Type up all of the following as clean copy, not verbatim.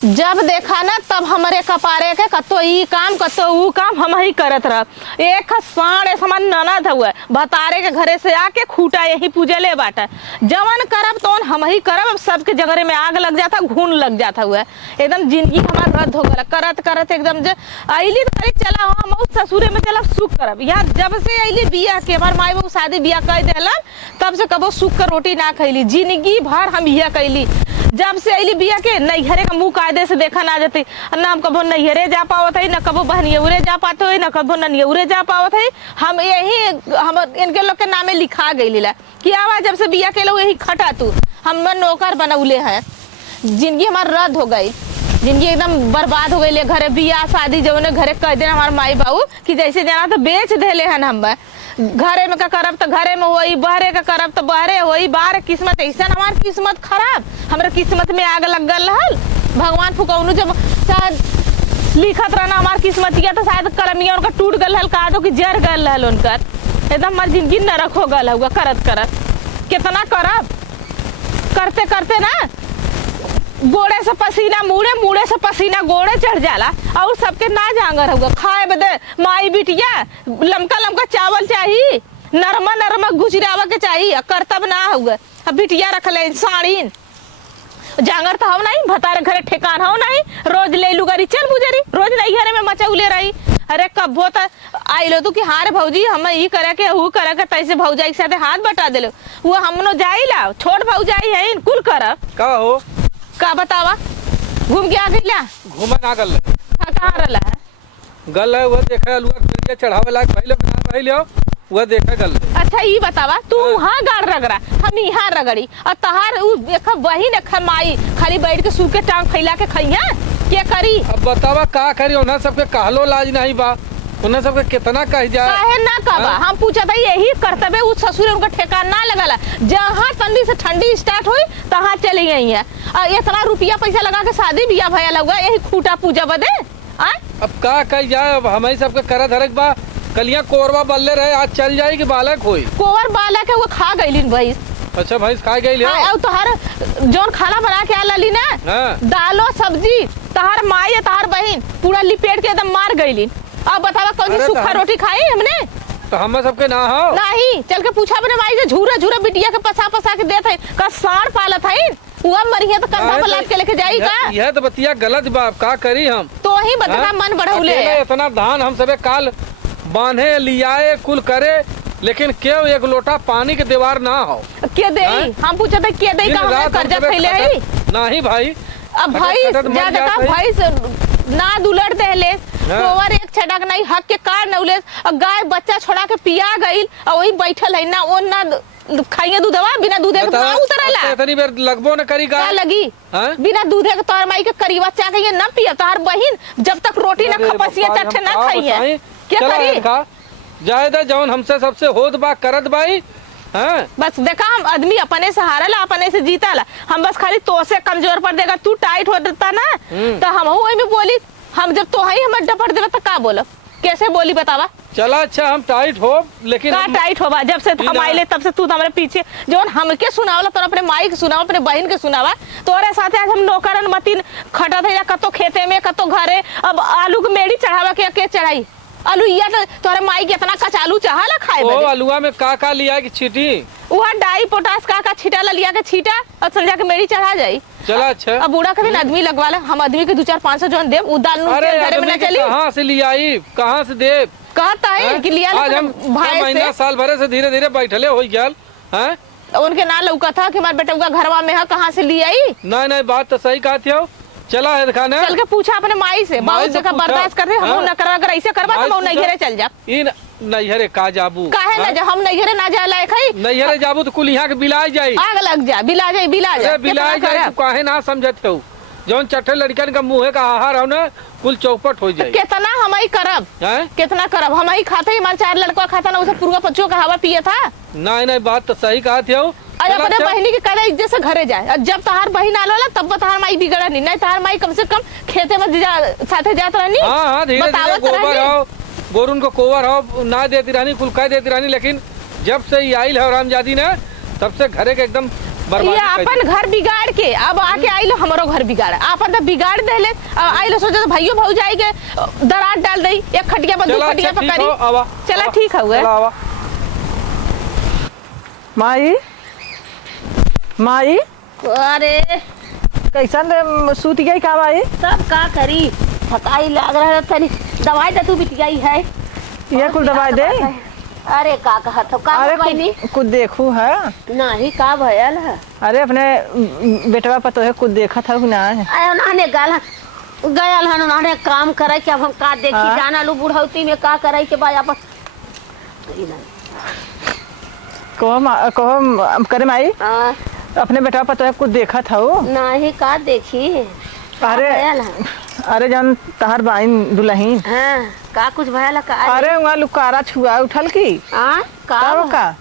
जब देखा ना तब हमारे कपारे के कतो ई काम कतो ऊ काम हम ही करत रह। एक साढ़े समान ननद हुआ भतारे के घरे से आके खूटा यही पूजले बाटा जवन करब तो हम ही करब। अब सबके जगरे में आग लग जाता घून लग जाता हुआ एकदम जिंदगी हमार रद्द हो गया करत करत एकदम जे अली तो चला हम ससुरे में चला सुख करब। यार जब से अली बिया के हमार माई बाबू शादी बिया कर दिलन तब से कबो सुख कर रोटी ना खैली जिंदगी भर हम यह कैली। जब से अली बिया के नैहरे का मुंह कायदे से देखा ना जाते ना हम कबो नैहरे जा पावत है ना कबो बहनियौरे जा पाते है ना कबो ननियौरे जा पावत है। हम यही हम इनके लोग के नामे लिखा गई कि आवा जब से बिया के लोग यही खटा तू हम नौकर बनौले हैं। जिंदगी हमार रद्द हो गई जिंदगी एकदम बर्बाद हो गई। घरे बिया शादी जो घरे कह देना हमारे माई बाबू कि जैसे जाना तो बेच देले हैं हम घरे में का करब तो घरे में होई बहरे का करब तो बहरे होई बाहर किस्मत ऐसा हमार किस्मत खराब हमारे किस्मत में आग लग गल रहल। भगवान फुकौनु जब शायद लिखत रहना हमार किस्मत किया तो शायद कलमिया उनका टूट गल हल का दो कि जर गल रहल उनकर एकदम हमार जिंदगी नरक हो गल हुआ करत करत कितना करब करते करते ना गोड़े से पसीना मुड़े मुड़े से पसीना गोड़े चढ़ जाला और सबके ना जांगर होगा खाए बदे माई बिटिया लमका लमका चावल चाहिए नरमा नरमा गुजरावा के चाहिए करतब ना होगा। अब बिटिया रख ले साड़ीन जांगर तो हो नहीं भतारे घरे ठेकान हो नहीं रोज ले लू गरी चल बुजरी रोज नहीं घरे में मचौले रही। अरे कब्बो तो आइलो तू कि हारे भौजी हम ई करे के हु करे के तैसे भौजाई के साथे हाथ बटा देलो वो हमनो जाइला छोट भौजाई है कुल कर का हो का बतावा घूम के आ गईला घूमे ना गल कहाँ रहला है गल है वो देखा अलुआ पिरिया चढ़ावे लायक पहले बना पहले वो देखा गल। अच्छा ये बतावा तू वहाँ गाड़ रगड़ा हम यहाँ रगड़ी और तहार एक बहिन एक माई खाली बैठ के सूखे टांग फैला के खइया क्या करी। अब बतावा का करी उन्हें सबके कहलो लाज नहीं बा उन्हें सबके कितना कह जाए काहे ना कहबा हम पूछा था यही करतबे उस ससुर उनका ठेकान ना लगला जहाँ ठंडी से ठंडी स्टार्ट हुई तहाँ चली गई है इतना रुपया पैसा लगा के शादी बिया भया लगा यही खूटा पूजा बदे। अब का कह जाए अब हमारी सबके कर धरक बा कलिया कोरवा बल्ले रहे आज चल जाएगी बालक होई कोवर बालक है वो खा गई भैंस। अच्छा भैंस खा गई तोहर जौन खाना बना के आला ली ना दालो सब्जी तहार माई है तहार बहन पूरा लिपेट के एकदम मार गई। अब बतावा कौन सी सूखा रोटी खाई हमने तो हम सबके ना हो नहीं चल के पूछा अपने माई से झूरा झूरा बिटिया के पसा पसा के देते का साड़ पालत है हुआ मरिया तो कंधा पर लाद के लेके जाई का यह तो बतिया गलत बाप का करी हम तो ही बतना मन बढ़ौले इतना धान हम सबे काल बांधे लियाए कुल करे लेकिन क्यों एक लोटा पानी के दीवार ना हो के दे हम पूछा था के दे का हम कर्जा खैले है नहीं भाई अब भाई ज्यादा का भाई ना दुलट देले कोवर एक छटक नहीं हक के कार नौले गाय बच्चा छोड़ा के पिया गई और वही बैठल है ना वो ना खाइए दूधवा बिना दूधे के ना उतरला इतनी बेर लगबो न करी का लगी बिना दूधे के तोर माई के करीबा चा के ना पिया तार बहिन जब तक रोटी ना खपसिया चट्टे ना खाइए क्या करी जायदा जौन हमसे सबसे होद बा करत बाई बस देखा हम आदमी अपने से हारला अपने से जीतला हम बस खाली तो से कमजोर पर देगा तू टाइट हो देता ना तो हम वही में बोली हम जब तो ही हम अड्डा पड़ देगा तो का बोलो कैसे बोली बतावा। चला अच्छा हम टाइट हो लेकिन का टाइट होगा जब से हम आइले तब से तू हमारे पीछे जो हमके सुनावला तो अपने माई के सुनावा अपने बहन के सुनावा तोरे साथे आज हम नौकरन मतीन खटा थे कतो खेते में कतो घरे अब आलू के मेड़ी चढ़ावा के चढ़ाई आलू या तो तोरे माई के इतना कचालू चाहला खाए ओ आलूआ में का लिया की छीटी वहाँ डाई पोटास का छीटा लिया के छीटा और संजा के मेड़ी चढ़ा जाई। चला अच्छा अब बूढ़ा के भी आदमी लगवा ले हम आदमी के 2-4-500 जन देव उदाल घरे में ना चली कहाँ से लिया कहाँ से देव कहता है कि लिया आज हम भाई महीना साल भरे से धीरे धीरे बैठले हो गया है उनके ना लौका था कि हमारे बेटा का घरवा में है कहाँ से लिया नहीं बात तो सही कहती हो। चला है दिखाने चल के पूछा अपने माई से बाबू से का बर्दाश्त कर रहे हम न करवा अगर ऐसे करवा तो हम नैहरे चल जा नैहरे का जाबू काहे ना जा हम नैहरे ना जा लायक है नैहरे जाबू तो कुल यहाँ के बिलाई जाई आग लग जा बिला जाई काहे ना समझते हो जौन चट्टे लड़कन का मुँह का आहार हो ना कुल चौपट हो जाए कितना हम ही करब कितना करब हम ही खाते हमारे 4 लड़का खाता ना उसे पूर्वा पच्चों का हवा पिए था नहीं बात तो सही कहा थे अपने बहनी के करे इज्जत से घरे जाए जब तहार बहन आलो ना तब तहार माई बिगड़ा नहीं तहार माई कम से कम खेते में साथे जात रहनी गोरुन को कोवर हो ना देती रहनी कुल कह देती रहनी लेकिन जब से आई है रामजादी ने तब से घरे के एकदम बर्बादी ये कर अपन घर बिगाड़ के अब आके आइलो हमरो घर बिगाड़ अपन तो बिगाड़ देले। अब आइलो सोचे तो भाइयों भाऊ जाएंगे दरार डाल दई एक खटिया पर दो चला, खटिया अच्छा, पर ठीक करी। हो, आवा, चला आवा, ठीक है चला, आवा। माई माई अरे कैसन सूत गई का माई? सब का करी, थकाई लाग रहा है तनी। दवाई दे तू बिटियाई है। ये कुल दवाई दे। अरे का कहत हो का अरे दवाई नी? कुछ देखू है। नहीं का भयल है। अरे अपने बेटवा पतो है कुछ देखा था ना? अरे उन्होंने गयल हन उन्होंने काम करे के। अब हम का देखी हाँ? जाना लू बुढ़ौती में का करे के बा अपन। कहो करे माई हाँ, अपने बेटवा पतो है कुछ देखा था वो। नहीं का देखी का अरे भयल है? अरे जन तहार बाइन दुल्हीन। हाँ, का कुछ भयल है का? अरे वहाँ लुकारा छुआ उठल की हाँ, का तब का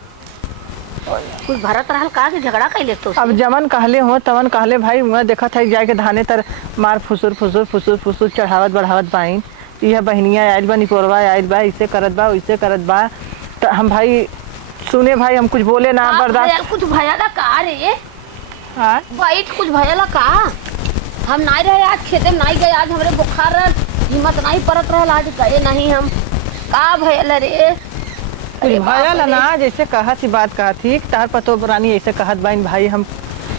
कुछ भरत रहल का के झगड़ा कैले तो? अब जमन कहले हो तमन कहले भाई वहाँ देखा था जाके धाने तर मार फुसुर फुसुर फुसुर फुसुर चढ़ावत बढ़ावत बाइन। यह बहनिया आयल बा निपोरवा आयल बा इसे करत बा वैसे करत बा। तो हम भाई सुने भाई हम कुछ बोले ना बर्दाश्त। कुछ भयल का रे? हाँ? बैठ कुछ भयल का? हम नहीं रहे आज खेते में नहीं गए। आज हमरे बुखार हिम्मत नहीं पड़त रहल। आज गए नहीं हम। का भयल रे? भयल ना जैसे कहा थी बात कहा थी तार पतो रानी ऐसे कहत बाइन भाई हम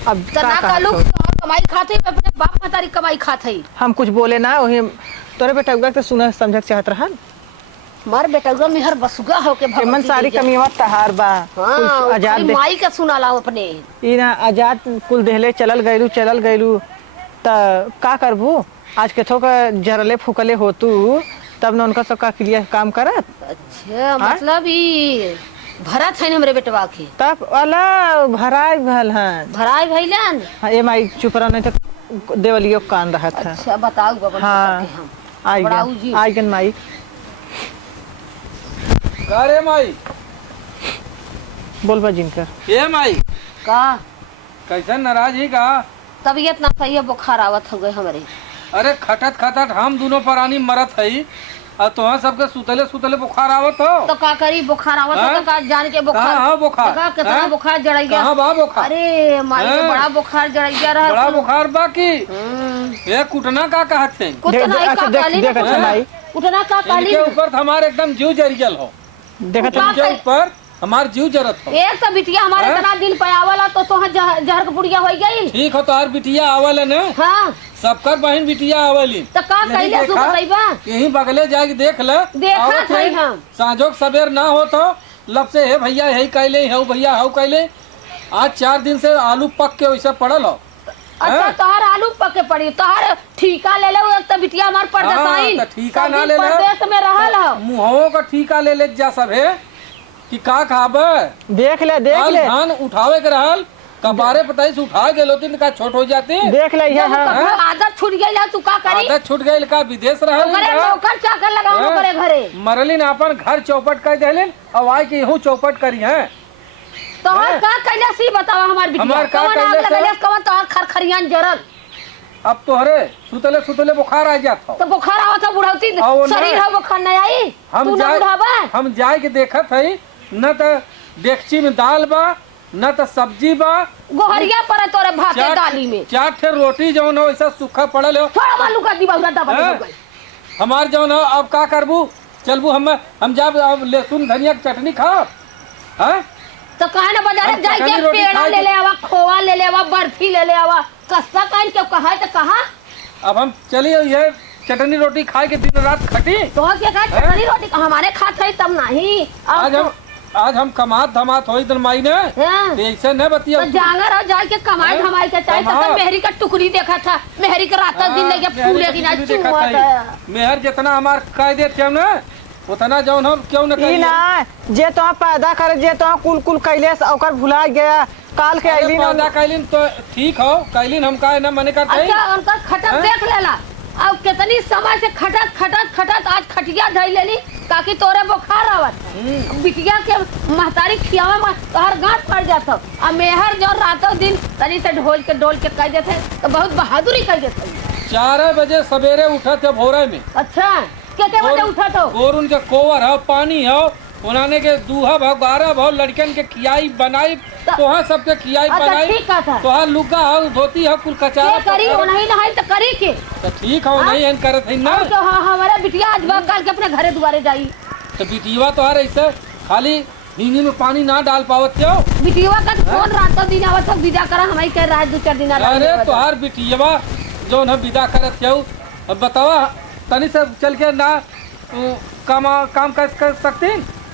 अब तना का का लोग कहत हो? कमाई खाते अपने बाप मतारी कमाई खाते। हम कुछ बोले ना वही तोरे बेटा तो सुना समझक चाहत रहन। मार बेटा मेहर बसुगा हो के मन सारी कमीवा तहार बा कुछ आजाद दे माई का सुना ला अपने। ई ना आजाद कुल देहले चलल गइलू त का करबू आज के थोक जरले फुकले हो तू तब न उनका सबका क्लियर काम करत। अच्छा मतलब ई भरत है हमरे बेटवा के तब वाला भराई भल हन भराई भइलन। हाँ, ए माई चुप रह नहीं तो देवलियो कान रहत है। अच्छा बताओ बाबा हाँ हम आई गन आई गन माई। का रे माई? बोल बा जिनकर ये माई का कैसन नाराज ही का? तबीयत ना सही है, बुखार आवत हो गए हमरे। अरे खटत खटत हम दोनों प्राणी मरत हई और तुहा सबके सुतले सुतले बुखार आवत हो। तो का करी बुखार आवत हो हाँ? तो का जान के बुखार कहाँ बुखार? का कितना हाँ? बुखार जड़ैया। कहाँ बा बुखार? अरे माई के हाँ? बड़ा बुखार जड़ैया रहा। बड़ा बुखार बाकी ये कुटना का कहत हैं? कुछ नहीं का काली देख अच्छा माई उठना का काली। इनके ऊपर हमारे एकदम जीव जरियल हो। देखत का इनके ऊपर हमार जीव जरत हो। एक तो बिटिया हमारे हाँ? इतना दिन पयावला तो जहर के बुढ़िया हो गई। ठीक हो तो हर बिटिया आवल है ना? हाँ सबकर बहन बिटिया आवली। तो का नहीं कैले तू देखा? बताइबा? यहीं बगले जाके देख ले। देखा आवत थई है। हम। सांझोक सवेर ना हो तो लब से हे भैया यही कैले हऊ भैया हऊ कैले। आज 4 दिन से आलू पक के वैसे पड़ल हो। अच्छा हाँ? तोहर आलू पके पड़ी तोहर ठीका ले ले एक तो बिटिया हमार परदेसाइन। हाँ, तो ठीका ना ले ले। परदेश में रहल हो। मुहवों का ठीका ले जा सब है कि का खाबे। देख ले धान उठावे के रहल कबारे पताई से उठा गेलो तीन का छोट हो जाती। देख ले जब हाँ कखनो आदत छूट गई है तू का करी? आदत छूट गई का विदेश रहल ओकरे नौकर चाकर लगाओ हाँ? ओकरे घरे। मरलिन अपन घर चौपट कर देलिन अब आए कि यहूँ चौपट करी है। तोहर का कैले सी बतावा हमार बिटिया? हमार का कौन आग कैले से? लगले कौन तोहर खरखरियान जरल? अब तोहरे सुतले सुतले बुखार आ जात हो। तो बुखार आवत हो बुढ़ौती आओ ना। शरीर हो बुखार नहीं आई। तू ना बुढ़ावा। हम जाए के देखत हई न तो डेगची में दाल बा न तो सब्जी बा। गोहरिया पर तोरे भाते दाली में 4 ठे रोटी जौन हो ऐसा सूखा पड़ल हो। थोड़ा आलू का दीवा उड़ा दबा हाँ? दे गई। हमार जौन हो अब का करबू चलबू हम जाब अब लहसुन धनिया की चटनी खाओ। हाँ? तो कहे ना बाजार हम जाए चटनी के रोटी पेड़ा खाए ले ले आवा खोवा ले ले आवा बर्फी ले ले आवा कस्सा कहीं के कहा तो कहा अब हम चलिए ये चटनी रोटी खाए के दिन रात खटी। तो के कहा चटनी रोटी हमारे खात है तब नहीं। आज हम कमात धमात होई दिन माई ने हाँ। तो ऐसे न बतिया। तो जांगर हो जाए के कमाई हाँ? धमाई के चाहे तो मेहरी का टुकड़ी देखा था। मेहरी का रात दिन लेके फूले की ना चुआ था। मेहर जितना हमार कायदे थे ना उतना जौन हम क्यों न ई करिए। ना जे तो पैदा करे जे तो कुल कुल कैले से ओकर भुला गया काल के अरे आइली पैदा कैलिन तो ठीक हो कैलिन हम काहे ना मने करते। अच्छा उनका खटक हाँ? देख लेला। अब कितनी समय से खटक खटक खटक आज खटिया धई लेली ताकि तोरे बुखार आवत है। बिटिया के महतारी खियावा में तोहर गांठ पड़ जाता। अब मेहर जो रातों दिन तनी से डोल के कह देते तो बहुत बहादुरी कह देते। 4 बजे सवेरे उठा थे भोरे में। अच्छा कितने बजे उठा तो? और उनके कोवर हो पानी हो उन्होंने के दूहा भाव 12 भाव लड़कन के खियाई बनाई तोहा सबके खियाई अच्छा, बनाई ठीक है था। तोहार लुगा हो धोती हो कुल कचारा के करी नहीं नहीं तो करी के तो ठीक हो नहीं हन करत है ना और तो हाँ हमारा बिटिया आज भाग काल के अपने घरे दुआरे जाई तो बिटिया तोहार ऐसे खाली हिंगी में पानी ना डाल पावत क्यों बिटिया का कौन रातों दिन आवत हो विदा करा हमारी कह रहा है 2-4 दिन अरे तोहार बिटिया जो न विदा करत क्यों अब बतावा तनी से चल के ना काम कर सकती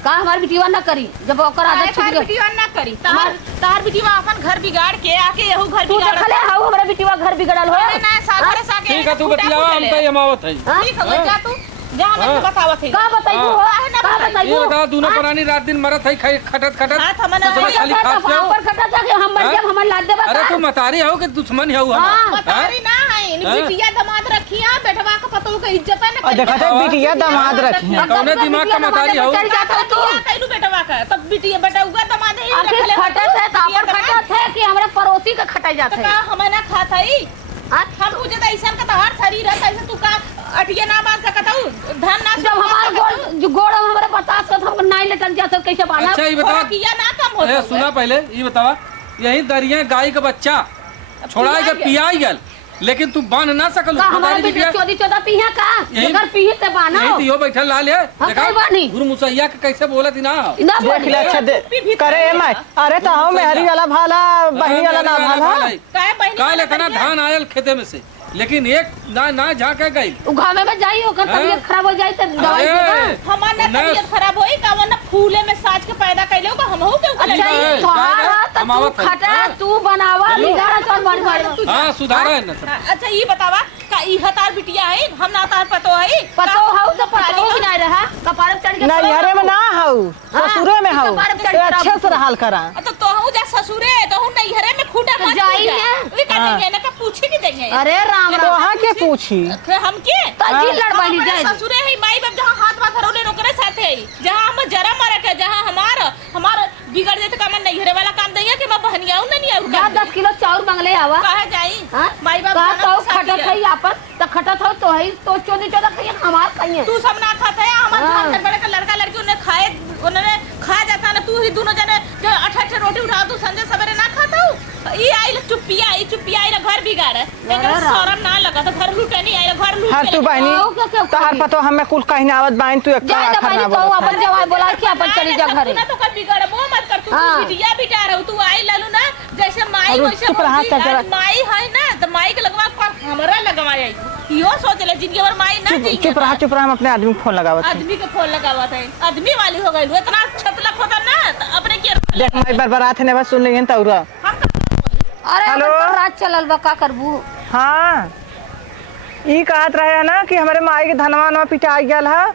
का हमारी बिटिया ना करी जब ओकर आदत छूट गई बिटिया ना करी तार बिटिया अपन घर बिगाड़ के आके यहू घर तू बिगाड़ देखले हाउ हमारा बिटिया घर बिगड़ल हो ना सागरे साके ठीक है तू बतियावा हम तो यमावत है ठीक है जा तू जा मैं बतावत है का बताइबू हो का ये बताइबू बता दोनों प्राणी रात दिन मरत है खटत हाथ हमने तो खाली खात क्यों ऊपर कटा था कि हम मर गए हम लाद देबा अरे तू मतारी हो कि दुश्मन है हम बतारी ना है बिटिया दामाद रखिया बेटवा का पतों के इज्जत है ना और देखा था बिटिया दामाद रखी है कौने दिमाग का मतारी हो जाता तू कैलू बेटवा का तब बिटिया बेटा हुआ दामाद ही आखिर खटत है तापर खटत है कि हमरा पड़ोसी का खटाई जाता का है हमें ना खात है हम पूछे तो ऐसा का तो हर शरीर है ऐसे तू का अटिया ना बांध सकत हूं धन ना जब हमार गोड़ जो गोड़ हमारे बता तो हमको नहीं लटक जाता कैसे बाना अच्छा ये बता किया ना कम हो सुना पहले ये बतावा यही दरिया गाय का बच्चा छोड़ा के पियाई गल लेकिन तू बांध ना सकल का हमारे बिटिया चौदी पीहा का जेकर पीहे ते बाना यही दियो बैठल ला ले हाँ, कई बानी। गुरु मुसैया के कैसे बोलत ना ना देख ले अच्छा करे मैं अरे तो हम मेहरी वाला भाला बहनी वाला ना भाला काल इतना धान आयल खेते में से लेकिन एक ना झाके गई उघावे में जाई ओकर तबीयत खराब हो जाई त दवाई देगा हमार ना तबीयत खराब होई का वरना फूले में साज के पैदा कैले का हम हो के अच्छा ये तोहारा त तू खटा तू बनावा निगारा चोर मार मार हां सुधारा है ना अच्छा ये बतावा का ई हतार बिटिया है हम ना तार पतो है पतो हाउ त पतो भी नहीं रहा कपार चढ़ के नहीं यारे में ना हऊ ससुरे में हऊ ते अच्छे से रहल करा तो तोहू जा ससुरे तोहू नैहरे में खूटा मत जाई है। वे का नहीं ना का पूछी नहीं देंगे अरे राम तो राम वहाँ के पूछी हम के तजी लड़वाली जाए ससुरे है माई बाप जहां हाथ बात हरोले नौकरे साथे है जहां हम जरा मारे के जहां हमार बिगड़ जाते का मन नैहरे वाला काम दैया कि मैं बहनियाऊ नहीं और जा 10 किलो चाउर मांगले आवा कहा जाई हां माई बाप का खाना तो के साथ खटत दिया। है आपन त खटत हो तो है तो चोदी चोदा खाइए हमार खाइए तू सब ना खाता है हमारे हाँ। घर बड़े का लड़का लड़की उन्होंने खा जाता ना तू ही दोनों जने जो 8-8 रोटी उठा तू संजय सवेरे ना खाता हूँ ई आई चुप्पिया आई घर बिगाड़ एकर शरम ना लगा तो घर लूटे नहीं आई घर लूट हर के तू लेके बहनी तोहार पतो हमें कुल कहीं आवत बाइन तू एक जाए आखर दबाई ना तो बोलत अपन जवाई बोला कि अपन चली जा घरे ना तो कर बिगड़बो मत कर तू हाँ। बिटिया बिटा रहो तू आई लालू ना जैसे माई और वैसे चुप रहा होगी। चल आज माई है ना तो माई के लगवा हमरा लगवा आई यो सोच ले जिंदगी भर माई ना जी चुप रहा हम अपने आदमी को फोन लगावत है आदमी के फोन लगावा था आदमी वाली हो गई इतना छतलक होता ना तो अपने के देख मैं बरबरात है ने बस सुन लेंगे तौरा अरे हेलो। अपन रात चलल बा का करबू हाँ ई कहत रहे ना कि हमारे माई के धनवा नवा पिटा गया है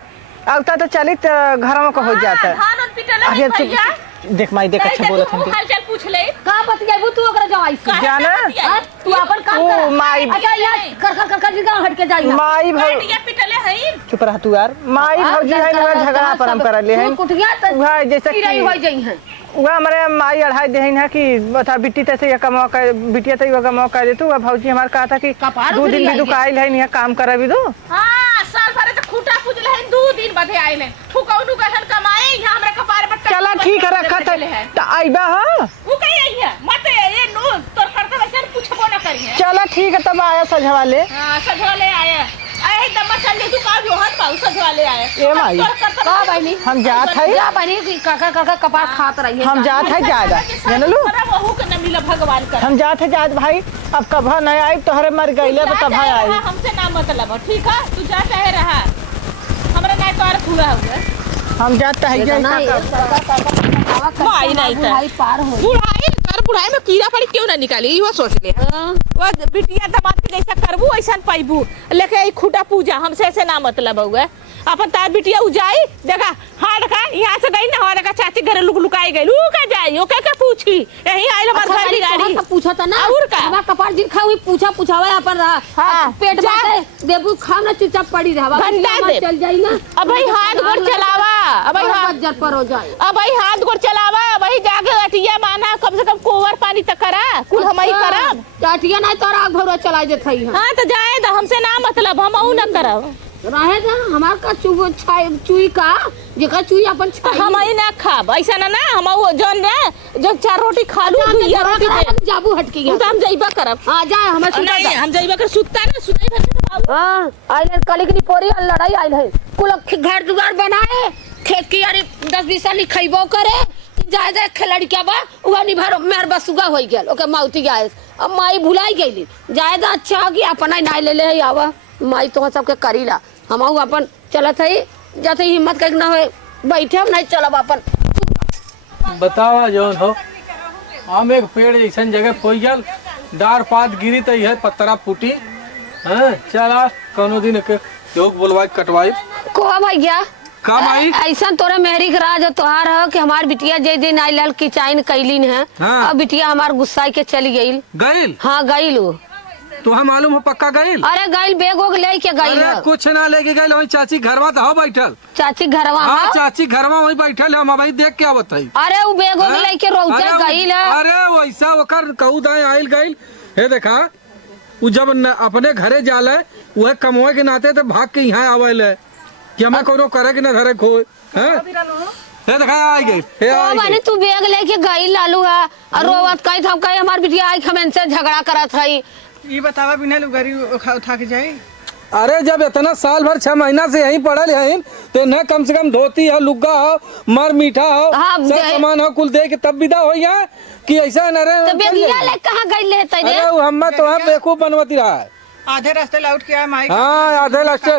अब तो चलित घरों में हो जाता है धान और पिटला अरे नहीं भैया देख माई देख अच्छा बोलत हम हाल चाल पूछ ले का बतियाबू तू ओकरा जवाई से जाना हाँ? तू अपन काम ओ, कर माई- अच्छा यार कर जी हट के जाई माई भाई बिटिया पिटले है चुप रह तू यार माई भौजी है ना झगड़ा परम कर ले है कुटिया त वह जैसे की हो कि जाई है वह हमारे माई अढ़ाई देहन है कि बता बिट्टी तैसे ये कमा कर बिटिया तई वह कमा कर दे तू भौजी हमार कहा था कि कपार 2 दिन उधरी भी आई दुकाइल है नहीं काम कर भी दो हां साल भरे तो खूटा पूजले है 2 दिन बधे आइले ठुकौनु कहन कमाए यहां हमरा कपार पर चला ठीक है रखा था तो आइबा हो वो कहीं आई है मत ये नो तोर करते वैसे पूछबो ना करी है चला ठीक है तब आया सजवा ले हां सजवाले आए आए दम चल ले तू का जो हाथ पाऊ सजवाले आए ए माई का बहनी हम जात है जा बहनी काका कपार खात रही है हम जात है ज्यादा जानलू वहू के न मिला भगवान कर हम जात है जात भाई अब कभा नहीं आई तोहरे मर गईले तो तब आई हमसे ना मतलब ठीक है तू जा चाहे रहा हमरा ना तो अर्थ हुआ हुआ हम जात है भाई नहीं था। भाई पार हो बुढ़ाई कर बुढ़ाई में कीड़ा पड़ी क्यों ना निकाली वो सोच ले वो बिटिया दामाद के जैसा करबू ऐसा पाइबू लेके ई खुटा पूजा हमसे ऐसे ना मतलब हुआ अपन तार बिटिया उजाई देखा हाँ देखा यहाँ से गई ना हाँ देखा चाची घरे लुकाई गई का जाई ओके का पूछी यही आइल हमार घर बिगाड़ी पूछा था ना और का? हमारा कपार जिन खाऊ पूछावा अपन रहा हाँ, पेट जा। बाटे देबू खाम ना चुपचाप पड़ी रहा घंटा दे। चल जाई ना अब भाई हाथ गोड़ चलावा अब भाई हाथ जर पर हो जाए अब भाई हाथ गोड़ चलावा वही जाके अटिया माना कम से कम कोवर पानी तक करा कुल हमारी करब टाटिया नहीं तो आग भरवा चला देत हई हाँ तो जाए तो हमसे ना मतलब हम ना करब रहे जा हमार का चुई का जेका चुई अपन छाई हम ही ना खाब ऐसा ना ना हम वो जौन रे जो 4 रोटी खा लू या रोटी दे जाबू हट के तू तो हम जाइबा करब हां जा हम सुता नहीं हम जाइबा कर सुत्ता ना सुनाई भर के बाबू हां आइले कलिक नी पोरी लड़ाई आइल है कुल घर दुआर बनाए खेत की यारी 10-20 साल खइबो करे जाए जाए खलड़किया बा उहा निभर मेर बसुगा होई गेल ओके माउती गाय अब माई भुलाई गईली जाए दा अच्छा कि अपना नाई ले ले आवा माई तो सबके करीला हम अपन चलत है जते हिम्मत कर ना होए बैठे हम नहीं चलब अपन बतावा जौन हो हम एक पेड़ ऐसा जगह पोई गल डार पात गिरी तो यह पत्तरा फूटी हाँ चला कोनो दिन के योग बोलवाई कटवाई को भैया काम आई ऐसा तोरा मेहरी के राज तोहार हो कि हमार बिटिया जे दिन आई लाल की चाइन कैलिन है हाँ। अब बिटिया हमार गुस्साई के चली गई गईल हाँ गईल तुहा मालूम हो पक्का गईल अरे गईल बेग वोग ले के गईल अरे कुछ ना लेके गईल वही चाची घरवा तो हो बैठल चाची घरवा हाँ हाँ चाची घरवा वही बैठल हम वही देख के आवत है अरे वो बेग वोग ले के रोते गईल है अरे वैसा ओकर कहू दाए आइल गईल हे देखा उ जब अपने घरे जाले वह कमवे के नाते तो भाग के यहाँ आवेल है कि हमें कोनो करे के ना धरे खोए हैं हे देखा आई गई हे तो आई माने गई तू बेग लेके गईल लालू है और रोवत कही हम कही हमार बिटिया आई खमेन से झगड़ा करत है ये बतावा बिना लुगारी उठा के जाए अरे जब इतना साल भर 6 महीना से यहीं पड़ल है तो न कम से कम धोती हो लुग्गा हो मर मीठा हो हाँ, सब सामान हो कुल दे के तब विदा हो यहाँ कि ऐसा न रहे तो बेगिया ले कहां गईल लेते रे अरे हम तो हम बेवकूफ बनवती रहा है आधे रास्ते लौट के आए माई हाँ आधे रास्ते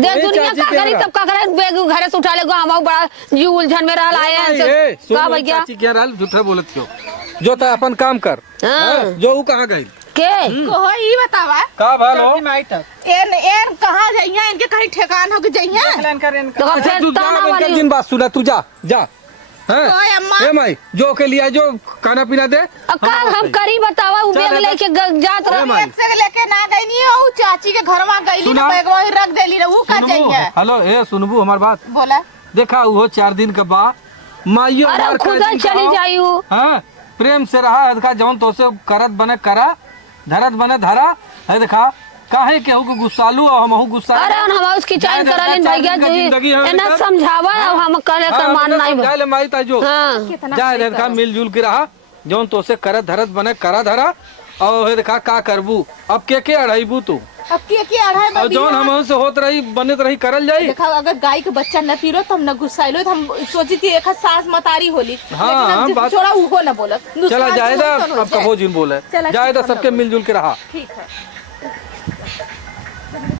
दे दुनिया का करी तब का करे बेग घरे से उठा ले गो हम बड़ा जी उलझन में रहल आए हैं का भैया चाची क्या रहल झूठे बोलत क्यों जो तो अपन काम कर हाँ। हाँ, जो ऊ कहाँ गई के को ई बतावा का भालो माई तक एन कहां जाइया इनके कहीं ठिकान हो के जाइया प्लान करें तो अच्छा फिर तू जा ताना इनके वाली जिन बात सुना तू जा जा ओए अम्मा। ए माई जो के लिए जो खाना पीना दे अब का हम करी बतावा उ बेग चल, लेके जात रह माई। एक से लेके ना गई नहीं हो चाची के घर में गईली सुना। ना बैगवा ही रख देली ऊ का सुनबू जाइया हेलो ए सुनबू हमार बात बोला देखा वो 4 दिन के बाद माइयो अरे मार खुद खाए चली खाओ। जायू हाँ प्रेम से रहा है देखा जौन तो से करत बने करा धरत बने धरा है देखा काहे केहू को गुस्सालू और हमहू गुस्सा अरे हम उसकी चाइन करलिन भैया जी एना समझावा अब हम करे कर मान नहीं जाले माई ता जो हां जा देखा मिलजुल के रहा जौन तो से करत धरत बने करा धरा और हे देखा का करबू अब के अढ़ाईबू तू अब के अढ़ाई और जौन हम से होत रही बनत रही करल जाई देखा अगर गाय के बच्चा न पीरो तो हम न गुस्साइलो तो हम सोची थी एक सास मतारी होली हाँ, लेकिन बात- छोड़ा उहो न बोलत चला जाएगा अब कहो जिन बोले चला, जाएगा ठीक है, सबके मिलजुल के रहा ठीक है